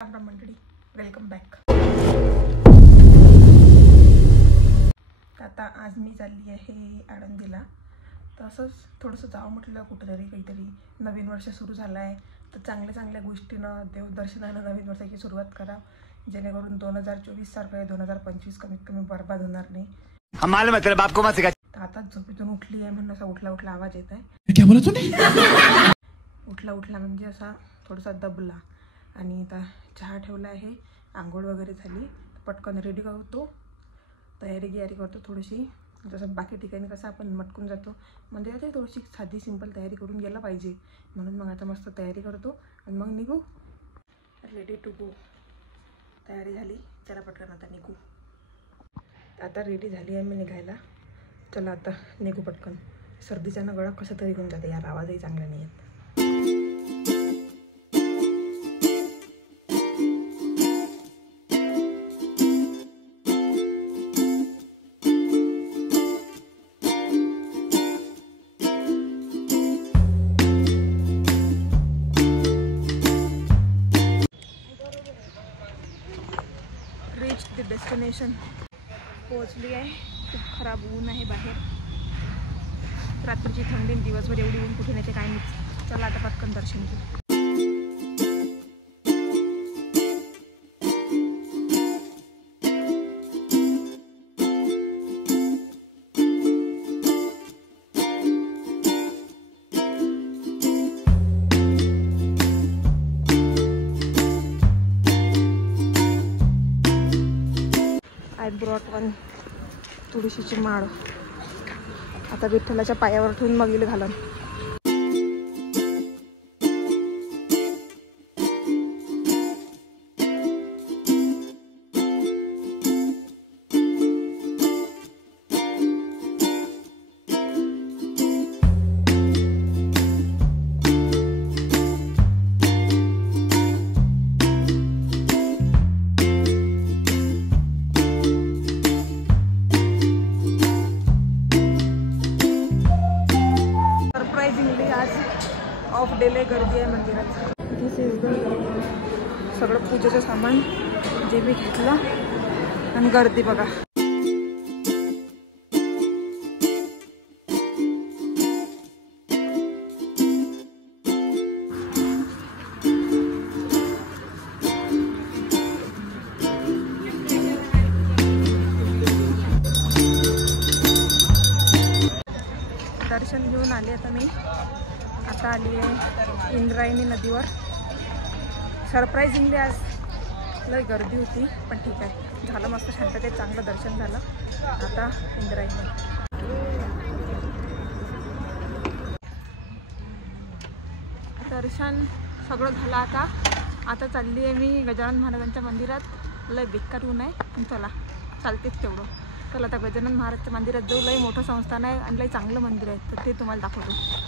राम मंडळी, welcome back. आता आज मी चालली आहे आळंदीला. तर असंच थोडंसं जावं म्हटलं कुठेतरी, काहीतरी नवीन वर्ष सुरू झालं आहे तर चांगल्या चांगल्या गोष्टीनं देवदर्शनानं नवीन वर्षाची सुरुवात करा, जेणेकरून 2024 सारखं 2025 कमीत कमी बरबाद होणार नाही. आताच झोपेतून उठली आहे म्हणून असा उठला उठला आवाज येत आहे. क्या बोला तूने? उठला म्हणजे असा थोडासा दबला. आणि आता चहा ठेवला आहे, आंघोळ वगैरे झाली, पटकन रेडी करतो, तयारी करतो थोडीशी. जसं बाकी ठिकाणी कसं आपण मटकून जातो, म्हणजे आता थोडीशी साधी सिंपल तयारी करून गेला पाहिजे, म्हणून मग आता मस्त तयारी करतो आणि मग निघू. Ready to go. तयारी झाली, चला पटकन आता निघू. आता रेडी झाली आहे मी निघायला. चला आता निघू पटकन. सर्दीचा ना गळा कसं तरी होऊन जाते यार, आवाजही चांगला नाही येत. Reach the destination. पोहोचली आहे. खूप खराब ऊन आहे बाहेर, रात्रीची थंडी, दिवसभर एवढी ऊन कुठे नाही काय नाही. चला आता पटकन दर्शन घेऊ. आय ब्रॉट वन तुळशीची माळ. आता विठ्ठलाच्या पायावर ठेवून मग येईल घालून. आज ऑफ डेले गर्दी आहे मंदिरात. सगळं पूजेचं सामान जे मी घेतलं आणि गर्दी बघा. दर्शन घेऊन आले आता मी. आता आली आहे इंद्रायणी नदीवर. सरप्राइझिंगली आज लय गर्दी होती, पण ठीक आहे, झालं मस्त शांततेत चांगलं दर्शन झालं. आता इंद्रायणी दर्शन सगळं झालं. आता चालली आहे मी गजानन महाराजांच्या मंदिरात. लय बेकार ऊन आहे, पण चला चालतेच तेवढं. चला आता गजानन महाराजच्या मंदिरात जाऊ. लय मोठं संस्थान आहे आणि लय चांगलं मंदिर आहे, तर ते तुम्हाला दाखवतो.